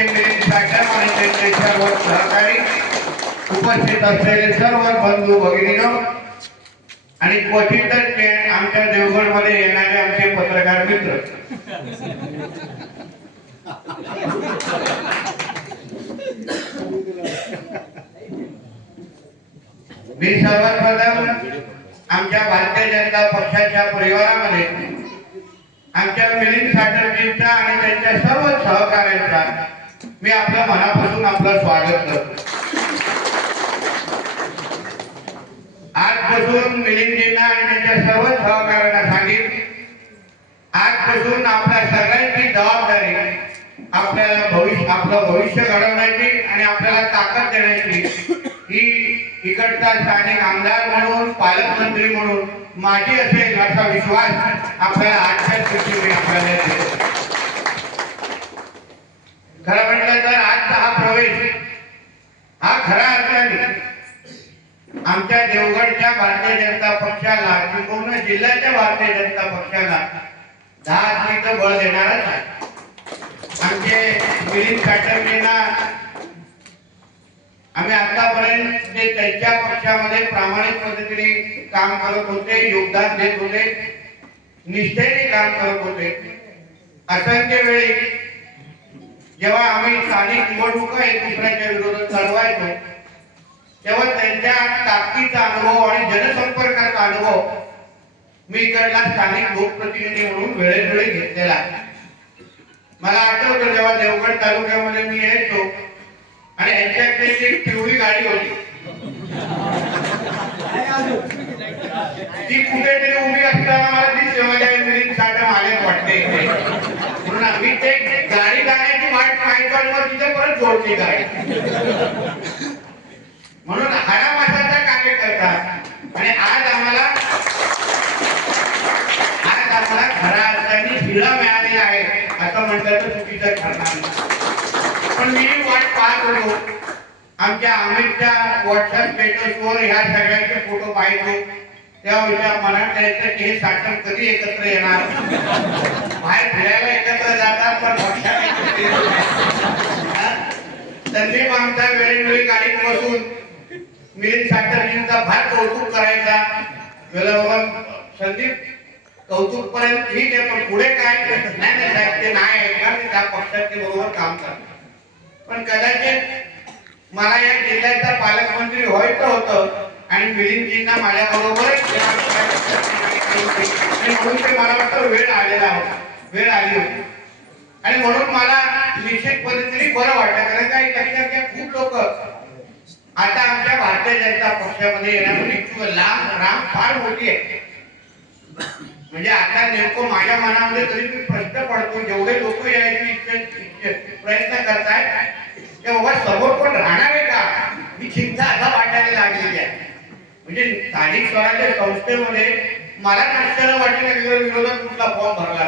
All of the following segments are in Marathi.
आमचे मिलिंद साठम सर्व सहकारी उपस्थित असलेले सर्व बंधू भगिनीनो आणि क्वचितच ते आमच्या देवगडमध्ये येणारे आमचे पत्रकार मित्र. मी सर्वप्रथम आमच्या भारतीय जनता पक्षाच्या परिवारामध्ये आमच्या मिलिंद साठरजींचा आणि त्यांच्या सर्व सहकार्यांचा मी आपल्या मनापासून आपलं स्वागत करतो. आजपासून मिलिंदजींना आणि त्यांच्या सर्व सहकार्यांना सांगेन आजपासून आपल्या सगळ्यांची जबाबदारी आपल्याला भविष्य आपलं भविष्य घडवण्याची आणि आपल्याला ताकद देण्याची ही इकडचा स्थानिक आमदार म्हणून पालकमंत्री म्हणून माझी असेल असा विश्वास आपल्याला आजच्या दिवशी आपल्याला देतो खरं म्हटलं तर आजचा हा प्रवेश हा खरा अर्थाने आमच्या देवगडच्या भारतीय जनता पक्षाला पूर्ण जिल्ह्याच्या भारतीय जनता पक्षाला दहा सीट बळ देणारच आहे. आमचे मिलिंद काटरजींना आम्ही आतापर्यंत जे त्यांच्या पक्षामध्ये प्रामाणिक पद्धतीने काम करत होते योगदान देत होते निष्ठेने काम करत होते असंख्य वेळी जेव्हा आम्ही स्थानिक निवडणुका एक दुसऱ्याच्या विरोधात लढवायचो तेव्हा त्यांच्या ताकदीचा अनुभव आणि जनसंपर्काचा अनुभव मी इकडला स्थानिक लोकप्रतिनिधी म्हणून वेळोवेळी घेतलेला आहे. मला आठवतं जेव्हा देवगड तालुक्यामध्ये मी यायचो आणि यांच्याकडे एक पिवळी गाडी होती ती कुठेतरी उभी असताना मला ती शिवाजी वाटते इथे. म्हणून आम्ही ते गाडी जाण्याची वाट पाहायचो आणि मग तिथे परत जोडली गाडी म्हणून हाडामासाचा कार्यकर्ता आणि आज आम्हाला आज आम्हाला खरा अर्थाने हिरा मिळालेला आहे असं म्हटलं तर चुकीचं ठरणार पण मी वाट पाहत होतो. आमच्या अमितच्या व्हॉट्सअप स्टेटसवर ह्या सगळ्यांचे फोटो पाहिजे. तेव्हा विचार मनात यायचं की हे साठम कधी एकत्र येणार? बाहेर फिरायला एकत्र जातात पण संधी एकत्र वेळेवेळी गाडीत बसून मिलिंद साठरजींचा फार कौतुक करायचा. वेळा बाबा संदीप कौतुक पर्यंत ठीक आहे पण पुढे काय? नाही नाही साहेब ते नाही ऐकणार ते त्या पक्षाचे बरोबर काम करतात. पण कदाचित मला या जिल्ह्याचा पालकमंत्री व्हायचं होतं आणि मिलिंदजींना माझ्या बरोबर म्हणून ते मला वाटतं वेळ आलेला होता. वेळ आली होती. आणि म्हणून मला निश्चितपणे पद्धतीने बरं वाटतं कारण काही लक्षात घ्या खूप लोक आता आमच्या भारतीय जनता पक्षामध्ये येण्यामध्ये इच्छुक लांब राम फार मोठी आहे. म्हणजे आता नेमकं माझ्या मनामध्ये तरी मी प्रश्न पडतो जेवढे लोक यायचे प्रयत्न करतायत ते बाबा समोर कोण राहणार आहे का? ही चिंता आता वाटायला लागलेली आहे. म्हणजे स्थानिक स्वराज्य संस्थेमध्ये मला आश्चर्य वाटेल विरोधात कुठला फॉर्म भरला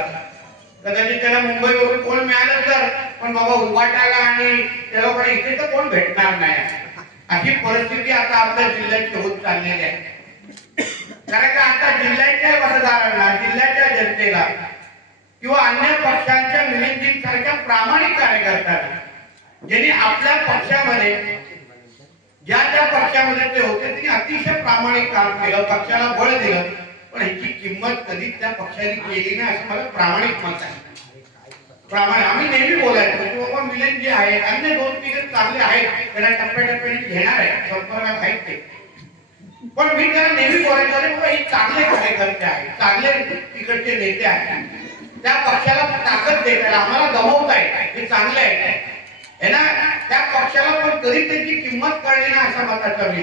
कदाचित त्याला मुंबईवरून कोण मिळालं तर पण बाबा उभाटायला आणि त्या लोकांना इथे तर कोण भेटणार नाही. अशी परिस्थिती आता आपल्या जिल्ह्याची होत चाललेली आहे. कारण का आता जिल्ह्याच्या मतदारांना जिल्ह्याच्या जनतेला किंवा अन्य पक्षांच्या मिलिंदजींसारख्या प्रामाणिक कार्यकर्त्यांना ज्यांनी आपल्या पक्षामध्ये ज्या त्या पक्षामध्ये ते होते त्यांनी अतिशय प्रामाणिक काम केलं पक्षाला बळ दिलं पण ह्याची किंमत कधीच त्या पक्षाने केली नाही असं मला प्रामाणिक मत आहे. प्रामाणिक. आम्ही नेहमी बोलायचो की बाबा मिलन जे आहे अन्य दोन तिघे चांगले आहेत त्यांना टप्प्याटप्प्याने घेणार आहे संपर्कात आहेत ते पण मी त्याला नेहमी बोलायचो अरे बाबा हे चांगले कार्यकर्ते आहेत चांगले तिकडचे नेते आहेत. त्या पक्षाला ताकद देत आहे आम्हाला गमवत आहे हे चांगले आहे हे ना त्या पक्षाला पण कधी त्याची किंमत कळली ना असा मताचा मी.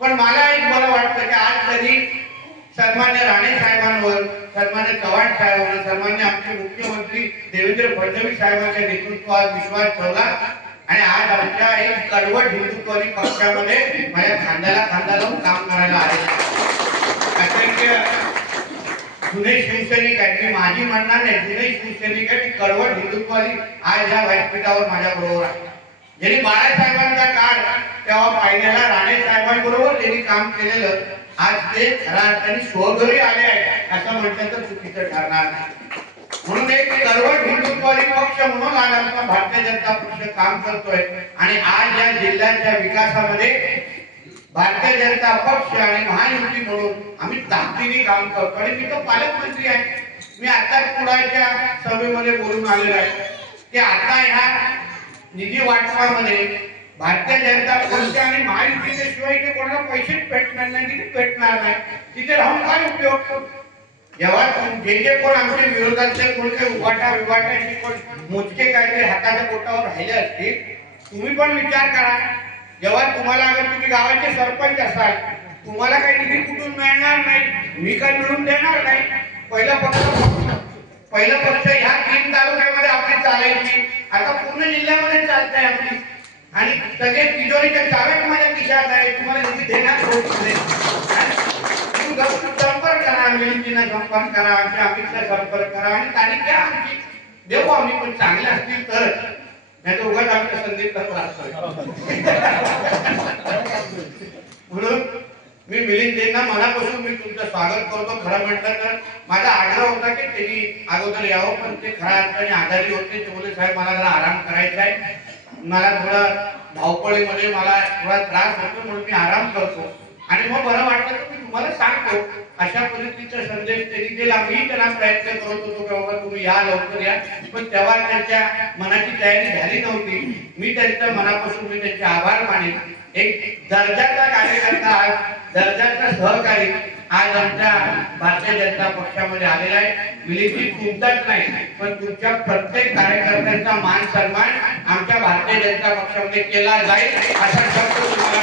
पण मला एक मला वाटतं की आज कधी सन्मान्य राणे साहेबांवर सन्मान्य चव्हाण साहेबांवर सन्मान्य आमचे मुख्यमंत्री देवेंद्र फडणवीस साहेबांच्या नेतृत्वात विश्वास ठेवला. आणि आज आमच्या एक कडवट हिंदुत्वादी पक्षामध्ये माझ्या खांद्याला खांदा लावून काम करायला आले. असंख्य जुने शिवसैनिक आहेत. मी माझी म्हणणार नाही जुने शिवसैनिक आहेत. कडवट हिंदुत्वादी आज या व्यासपीठावर माझ्या बरोबर आहे ज्यांनी बाळासाहेबांचा काळ तेव्हा पाहिलेला राणे साहेबांबरोबर त्यांनी काम केलेलं आज ते खऱ्या अर्थाने स्वघरी आले आहेत. असं म्हटलं तर चुकीचं ठरणार नाही. म्हणून एक सर्व हिंदुत्वादी पक्ष म्हणून आज आमचा भारतीय जनता पक्ष काम करतोय. आणि आज या जिल्ह्याच्या विकासामध्ये भारतीय जनता पक्ष आणि महायुती म्हणून आम्ही ताकदीने काम करतो. आणि मी तर पालकमंत्री आहे. मी आता कुडाच्या सभेमध्ये बोलून आलेलो आहे. की आता ह्या निधी वाटपामध्ये भारतीय जनता पक्ष आणि महायुतीच्या शिवाय इथे कोणाला पैसेच भेटणार नाही तिथे भेटणार नाही? तिथे राहून काय उपयोग? जेव्हा जे जे कोण आमच्या विरोधातले कोण काही उभाटा विभाटाचे कोण मोजके काहीतरी हाताच्या बोटावर राहिले असतील तुम्ही पण विचार करा. जेव्हा तुम्हाला अगर तुम्ही गावाचे सरपंच असाल तुम्हाला काही निधी कुठून मिळणार नाही? मी काही मिळून देणार नाही? पहिला पक्ष पहिलं पक्ष ह्या तीन तालुक्यामध्ये आपली चालायची. आता पूर्ण जिल्ह्यामध्ये चालते आपली आणि सगळे तिजोरीच्या चावे माझ्या खिशात आहे तुम्हाला तिथे देणार तुम्ही संपर्क करा मिलिंदीना संपर्क करा आमच्या अमितला संपर्क करा आणि तारीख द्या आमची. देऊ आम्ही पण चांगले असतील तर. नाही तर उगाच आमच्या संदीपला त्रास म्हणून मी मिलिंदीना मनापासून मी तुमचं स्वागत करतो. खरं म्हटलं तर माझा आग्रह होता की त्यांनी अगोदर यावं पण ते खऱ्या अर्थाने आजारी होते. ते बोले साहेब मला जरा आराम करायचा आहे. मला थोडा धावपळीमध्ये मला थोडा त्रास होतो म्हणून मी आराम करतो. आणि मग बरं वाटलं तर मी तुम्हाला सांगतो. अशा पद्धतीचा संदेश त्यांनी दिला. मी त्यांना प्रयत्न करत होतो की बाबा तुम्ही या लवकर या. पण तेव्हा त्यांच्या मनाची तयारी झाली नव्हती. मी त्यांच्या मनापासून मी त्यांचे आभार मानेन. एक दर्जाचा कार्यकर्ता दर्जाचा सहकारी आज आमच्या भारतीय जनता पक्षामध्ये आलेला आहे. मिलिंदी तुमचाच नाही पण तुमच्या प्रत्येक कार्यकर्त्यांचा मान सन्मान आमच्या भारतीय जनता पक्षामध्ये केला जाईल असा शब्द तुम्हाला